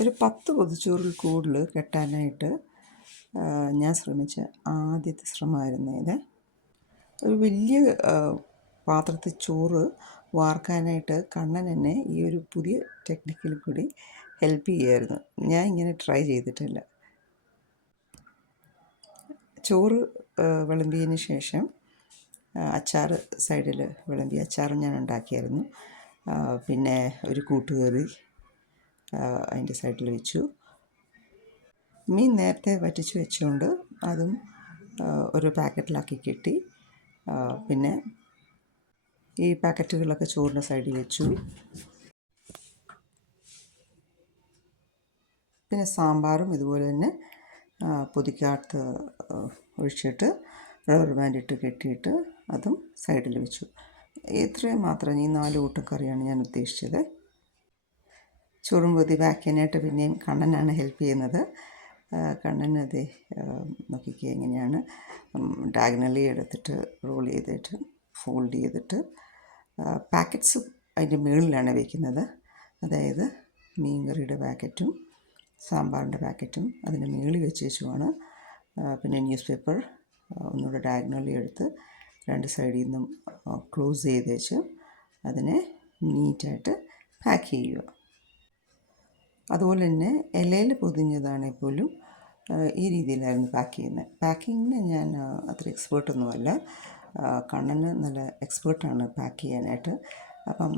ഒരു 10 പൊതിച്ചോറിൽ കൂടുതൽ കെട്ടാനായിട്ട് ഞാൻ ശ്രമിച്ച ആദ്യത്തെ ശ്രമമായിരുന്നു ഇത്. ഒരു വലിയ പാത്രത്തിൽ ചോറ് വാർക്കാനായിട്ട് കണ്ണൻ എന്നെ ഈ ഒരു പുതിയ ടെക്നിക്കിൽ കൂടി ഹെൽപ്പ് ചെയ്യുമായിരുന്നു. ഞാൻ ഇങ്ങനെ ട്രൈ ചെയ്തിട്ടില്ല. ചോറ് വിളമ്പിയതിന് ശേഷം അച്ചാർ സൈഡിൽ വിളമ്പി അച്ചാറും ഞാൻ ഉണ്ടാക്കിയായിരുന്നു. പിന്നെ ഒരു കൂട്ടുകറി അതിൻ്റെ സൈഡിൽ വെച്ചു. മീൻ നേരത്തെ വറ്റിച്ച് വെച്ചുകൊണ്ട് അതും ഒരു പാക്കറ്റിലാക്കി കെട്ടി. പിന്നെ ഈ പാക്കറ്റുകളൊക്കെ ചോറിൻ്റെ സൈഡിൽ വെച്ചു. പിന്നെ സാമ്പാറും ഇതുപോലെ തന്നെ പൊതിക്കകത്ത് ഒഴിച്ചിട്ട് റബ്ബർ ബാൻഡ് ഇട്ട് കെട്ടിയിട്ട് അതും സൈഡിൽ വെച്ചു. ഇത്രയും മാത്രം, ഈ 4 കൂട്ടം കറിയാണ് ഞാൻ ഉദ്ദേശിച്ചത്. ചോറും പൊതി പാക്ക് ചെയ്യാനായിട്ട് പിന്നെയും കണ്ണനാണ് ഹെൽപ്പ് ചെയ്യുന്നത്. കണ്ണൻ അത് നോക്കിക്കുക എങ്ങനെയാണ് ഡയഗണലി എടുത്തിട്ട് റോൾ ചെയ്തിട്ട് ഫോൾഡ് ചെയ്തിട്ട് പാക്കറ്റ്സ് അതിൻ്റെ മുകളിലാണ് വയ്ക്കുന്നത്. അതായത് മീൻ കറിയുടെ പാക്കറ്റും സാമ്പാറിൻ്റെ പാക്കറ്റും അതിൻ്റെ മുകളിൽ വെച്ചുമാണ്. പിന്നെ ന്യൂസ് പേപ്പർ ഒന്നുകൂടെ ഡയഗണലി എടുത്ത് 2 സൈഡിൽ നിന്നും ക്ലോസ് ചെയ്ത് വെച്ച് അതിനെ നീറ്റായിട്ട് പാക്ക് ചെയ്യുക. അതുപോലെ തന്നെ ഇലയിൽ പൊതിഞ്ഞതാണെങ്കിൽ പോലും ഈ രീതിയിലായിരുന്നു പാക്ക് ചെയ്യുന്നത്. പാക്കിങ്ങിന് ഞാൻ അത്ര എക്സ്പേർട്ടൊന്നുമല്ല. കണ്ണന് നല്ല എക്സ്പേർട്ടാണ് പാക്ക് ചെയ്യാനായിട്ട്. അപ്പം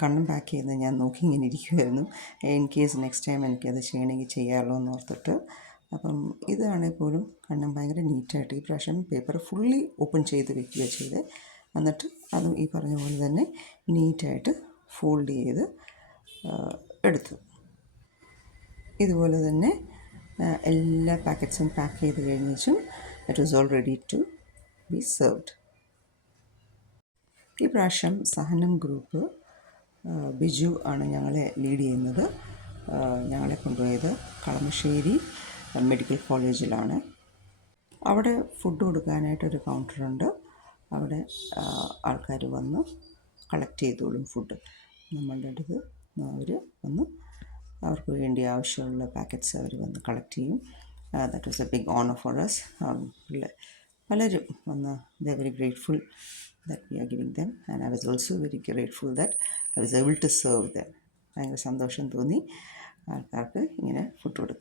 കണ്ണൻ പാക്ക് ചെയ്യുന്നത് ഞാൻ നോക്കി ഇങ്ങനെ ഇരിക്കുമായിരുന്നു. ഇൻ കേസ് നെക്സ്റ്റ് ടൈം എനിക്കത് ചെയ്യണമെങ്കിൽ ചെയ്യാമല്ലോ എന്ന് ഓർത്തിട്ട്. അപ്പം ഇതാണെങ്കിൽ പോലും കണ്ണൻ ഭയങ്കര നീറ്റായിട്ട് ഈ പ്രാവശ്യം പേപ്പർ ഫുള്ളി ഓപ്പൺ ചെയ്ത് വെക്കുക ചെയ്ത്, എന്നിട്ട് അതും ഈ പറഞ്ഞ പോലെ തന്നെ നീറ്റായിട്ട് ഫോൾഡ് ചെയ്ത് എടുത്തു. ഇതുപോലെ തന്നെ എല്ലാ പാക്കറ്റ്സും പാക്ക് ചെയ്ത് കഴിഞ്ഞും it was all ready to be served. ഈ പ്രാവശ്യം സഹനം ഗ്രൂപ്പ് ബിജു ആണ് ഞങ്ങളെ ലീഡ് ചെയ്യുന്നത്. ഞങ്ങളെ കൊണ്ടുപോയത് കളമശ്ശേരി മെഡിക്കൽ കോളേജിലാണ്. അവിടെ ഫുഡ് കൊടുക്കാനായിട്ടൊരു കൗണ്ടറുണ്ട്. അവിടെ ആൾക്കാർ വന്ന് കളക്ട് ചെയ്തോളും ഫുഡ്. നമ്മളുടെ അടുത്ത് അവർ വന്ന് അവർക്ക് വേണ്ടി ആവശ്യമുള്ള പാക്കറ്റ്സ് അവർ വന്ന് കളക്ട് ചെയ്യും. That was a big honour for us. പലരും വന്ന് they very grateful that we are giving them, and I was also very grateful that I was able to serve them. ഭയങ്കര സന്തോഷം തോന്നി ആൾക്കാർക്ക് ഇങ്ങനെ ഫുഡ് കൊടുക്കുക.